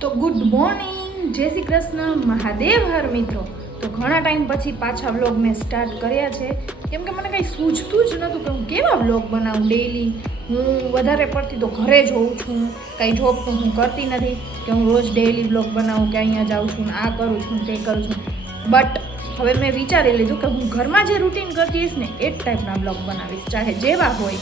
તો good morning, જય શ્રી કૃષ્ણ, મહાદેવ હર મિત્રો. તો ઘણા ટાઈમ પછી પાછા વ્લોગ મેં સ્ટાર્ટ કર્યા છે, કેમ કે મને કંઈ સૂઝતું જ નહોતું કે હું કેવા વ્લોગ બનાવું ડેઈલી. હું વધારે પડતી તો ઘરે જ હોઉં છું, કાંઈ જોબ તો હું કરતી નથી કે હું રોજ ડેઈલી વ્લોગ બનાવું કે અહીંયા જાઉં છું ને આ કરું છું તે કરું છું. બટ હવે મેં વિચારી લીધું કે હું ઘરમાં જે રૂટીન કરતી હોઈશ ને એ જ ટાઈપના વ્લોગ બનાવીશ, ચાહે જેવા હોય.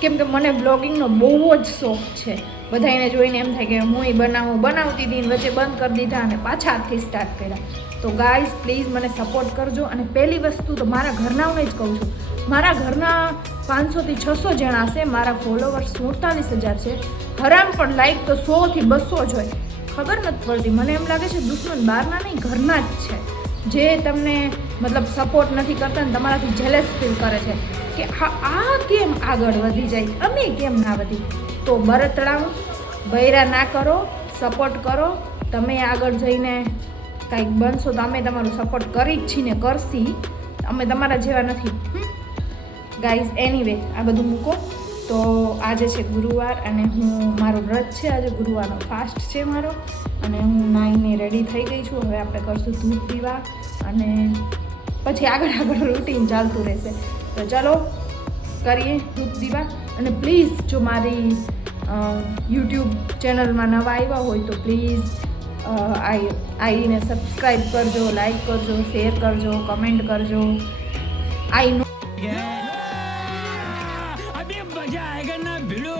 કેમ કે મને બ્લોગિંગનો બહુ જ શોખ છે. બધાને જોઈને એમ થાય કે હું બનાવતી હતી વચ્ચે બંધ કરી દીધા અને પાછા આજથી સ્ટાર્ટ કર્યા. તો ગાઈઝ પ્લીઝ મને સપોર્ટ કરજો. અને પહેલી વસ્તુ તો મારા ઘરનાઓને જ કહું છું, મારા ઘરના 500 થી 600 જણા છે, મારા ફોલોવર્સ 47,000 છે. હરામ પણ લાઈક તો 100 થી 200 જ હોય. ખબર નથી પડતી, મને એમ લાગે છે દુશ્મન બહારના નહીં ઘરના જ છે, જે તમને મતલબ સપોર્ટ નથી કરતા ને તમારાથી જેલેસ ફીલ કરે છે કે આ કેમ આગળ વધી જાય, અમે કેમ ના વધી. તો બળતરામ બૈરા ના કરો, સપોર્ટ કરો. તમે આગળ જઈને કાંઈક બનશો તો અમે તમારું સપોર્ટ કરી જ છીએ ને કરશી. અમે તમારા જેવા નથી ગાઈઝ. એનીવે આ બધું મૂકો. તો આજે છે ગુરુવાર અને મારો વ્રત છે, આજે ગુરુવારનો ફાસ્ટ છે મારો. અને હું નાઈને રેડી થઈ ગઈ છું. હવે આપણે કરશું દૂધ પીવા અને પછી આગળ રૂટીન ચાલતું રહેશે. તો ચાલો કરીએ દૂધ પીવા. અને પ્લીઝ જો મારી યુટ્યુબ ચેનલમાં નવા આવ્યા હોય તો પ્લીઝ આઈને સબસ્ક્રાઈબ કરજો, લાઈક કરજો, શેર કરજો, કમેન્ટ કરજો. આઈ નો અભી મજા આયેગા ના ભીડો.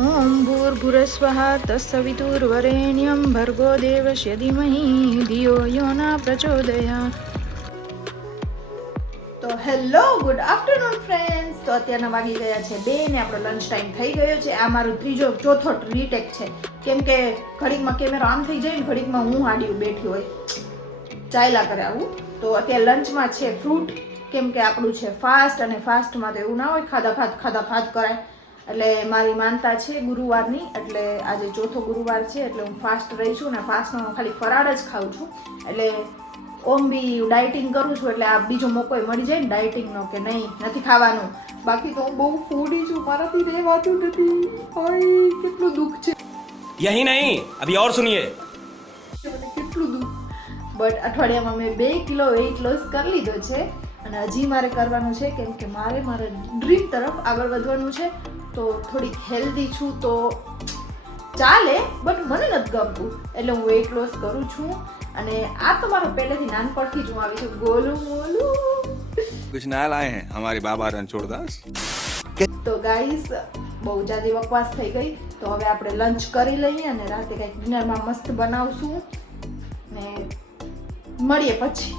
ઓમ ભૂર્ભુવસ્વઃ તત્સવિતુર્વરેણ્યં ભર્ગો દેવસ્ય ધીમહિ ધિયો યો ન પ્રચોદયાત્. તો હેલો, ગુડ આફ્ટરનૂન ફ્રેન્ડ્સ. તો અત્યારના વાગી ગયા છે 2 ને આપણો લંચ ટાઈમ થઈ ગયો છે. આ મારું ચોથો રીટેક છે, કેમ કે ઘડીકમાં કેમેરો આમ થઈ જાય ને ઘડીકમાં હું આડી બેઠી હોય, ચાલ્યા કરે આવું. તો અત્યારે લંચમાં છે ફ્રૂટ, કેમ કે આપણું છે ફાસ્ટ અને ફાસ્ટમાં તો એવું ના હોય ખાધા કરાય. એટલે મારી માનતા છે ગુરુવારની, એટલે આજે ચોથો ગુરુવાર છે એટલે હું ફાસ્ટ રહી છું. ને ફાસ્ટમાં હું ખાલી ફરાળ જ ખાઉં છું. એટલે ઓમ બી ડાયટિંગ કરું છું, એટલે આ બીજો મોકોય મળી જાય ને ડાયટિંગનો કે નહીં નથી ખાવાનું. બાકી તો હું બહુ ફૂડી છું, મારાથી રહેવાતું નથી. ઓય કેટલું દુઃખ છે. यही नहीं, अभी और सुनिए. કેટલું દુઃખ. બટ અઠવાડિયામાં મેં 2 કિલો વેઇટ લોસ કરી લીધો છે અને હજી મારે કરવાનું છે, કેમ કે મારે મારા ડ્રીમ તરફ આગળ વધવાનું છે. તો થોડીક હેલ્ધી છું તો ચાલે, બટ મને નથી ગમતું એટલે હું વેઇટ લોસ કરું છું. અને આ તો મારો પહેલેથી નાનપણથી જ હું આવી છું ગોલું મોલું. कुछ नया लाए हैं हमारे बाबा रणछोड़दास. તો ગાઈસ બહુ જાજી બકવાસ થઈ ગઈ. તો હવે આપણે લંચ કરી લઈએ અને રાતે કંઈક ડિનરમાં મસ્ત બનાવશું ને મળીએ પછી.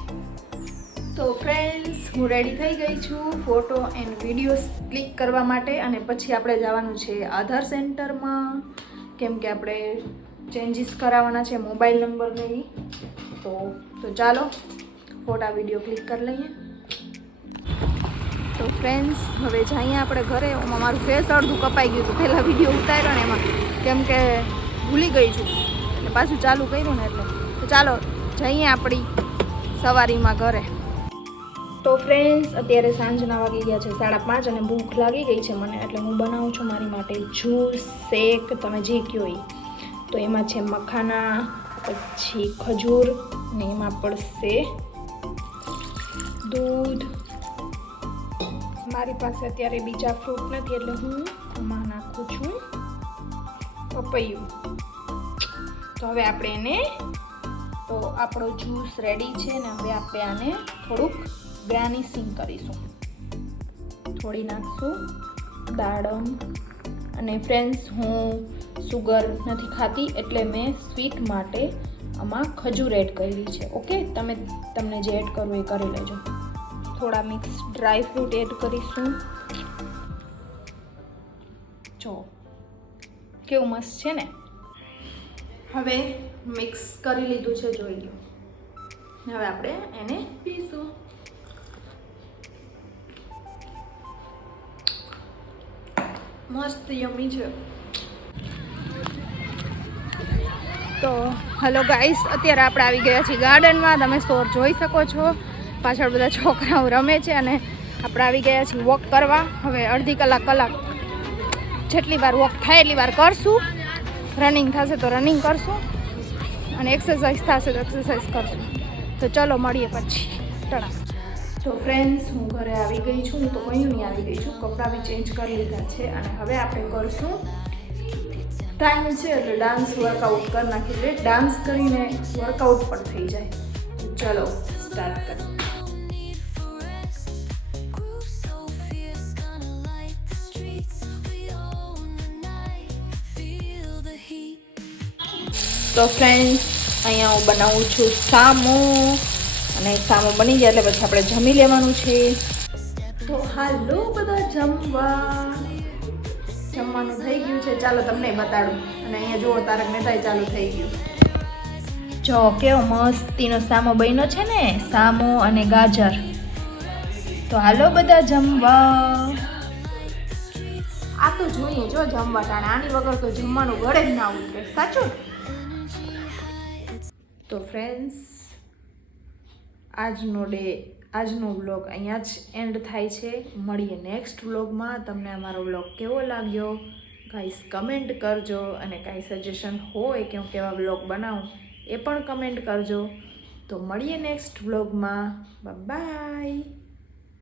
તો ફ્રેન્ડ્સ હું રેડી થઈ ગઈ છું ફોટો એન્ડ વિડીયોઝ ક્લિક કરવા માટે. અને પછી આપણે જવાનું છે આધાર સેન્ટરમાં, કેમ કે આપણે ચેન્જીસ કરાવવાના છે મોબાઈલ નંબરને. તો ચાલો ફોટા વિડીયો ક્લિક કરી લઈએ. તો ફ્રેન્ડ્સ હવે જઈએ આપણે ઘરે. મારું ફેસ અડધું કપાઈ ગયું હતું પહેલાં વિડીયો ઉતાર્યો ને એમાં, કેમ કે ભૂલી ગઈ છું એટલે પાછું ચાલુ કર્યું ને એટલે. તો ચાલો જઈએ આપણી સવારીમાં ઘરે. તો ફ્રેન્ડ્સ અત્યારે સાંજના વાગી ગયા છે 5:30 અને ભૂખ લાગી ગઈ છે મને, એટલે હું બનાવું છું મારી માટે જ્યુસ, શેક, તમે જે કહો એ. તો એમાં છે મખાના, પછી ખજૂર ને એમાં પડશે દૂધ. મારી પાસે અત્યારે બીજા ફ્રૂટ નથી એટલે હું આમાં નાખું છું પપૈયું. તો હવે આપણે એને, તો આપણો જ્યુસ રેડી છે ને હવે આપણે આને થોડુંક ગાર્નિશિંગ કરીશું. થોડી નાખશું દાડમ. અને ફ્રેન્ડ્સ હું સુગર નથી ખાતી એટલે મેં સ્વીટ માટે આમાં ખજૂર એડ કરી છે. ઓકે, તમને જે એડ કરવું એ કરી લેજો. થોડા મિક્સ ડ્રાય ફ્રૂટ એડ કરીશું. જો કેવું મસ્ત છે ને. હવે મિક્સ કરી લીધું છે, જોઈ લો. હવે આપણે એને પીશું. મસ્ત યમી છે. તો હલો ગાઈસ, અત્યારે આપણે આવી ગયા છીએ ગાર્ડનમાં. તમે સ્ટોર જોઈ શકો છો, પાછળ બધા છોકરાઓ રમે છે અને આપણે આવી ગયા છીએ વોક કરવા. હવે અડધી કલાક જેટલી વાર વોક થાય એટલી વાર કરશું. રનિંગ થશે તો રનિંગ કરશું અને એક્સરસાઇઝ થશે તો એક્સરસાઇઝ કરશું. તો ચલો મળીએ પછી. ટણા. તો ફ્રેન્ડ્સ, હું ઘરે આવી ગઈ છું. હું તો કંઈ નહીં આવી ગઈ છું, કપડાં બી ચેન્જ કરી લીધા છે અને હવે આપણે કરશું ટાઈમ છે એટલે ડાન્સ વર્કઆઉટ કરી નાખીએ. ડાન્સ કરીને વર્કઆઉટ પણ થઈ જાય. ચલો સ્ટાર્ટ કરીએ. તો ફ્રેન્ડ્સ, અહીંયા હું બનાવું છું સામો અને સામો બની જાય એટલે પછી આપણે જમી લેવાનું છે. તો હાલો બધા જમવાનું થઈ ગયું છે. ચાલો તમને બતાડું. અને અહીંયા જુઓ, તારક મહેતા ચાલુ થઈ ગયું. જો કેવો મસ્તીનો સામો બન્યો છે ને, સામો અને ગાજર. તો હાલો બધા જમવા. આ તો જોઈએ જો જમવા ટાણે, આની વગર તો જમવાનું ગળે જ ના ઉતરે. સાચું. તો ફ્રેન્ડ્સ, આજનો વ્લોગ અહીંયા જ એન્ડ થાય છે. મળીએ નેક્સ્ટ વ્લોગમાં. તમને અમારો વ્લોગ કેવો લાગ્યો ગાઈસ કમેન્ટ કરજો, અને કાંઈ સજેશન હોય કે હું કેવા વ્લોગ બનાવું એ પણ કમેન્ટ કરજો. તો મળીએ નેક્સ્ટ વ્લોગમાં. બાય.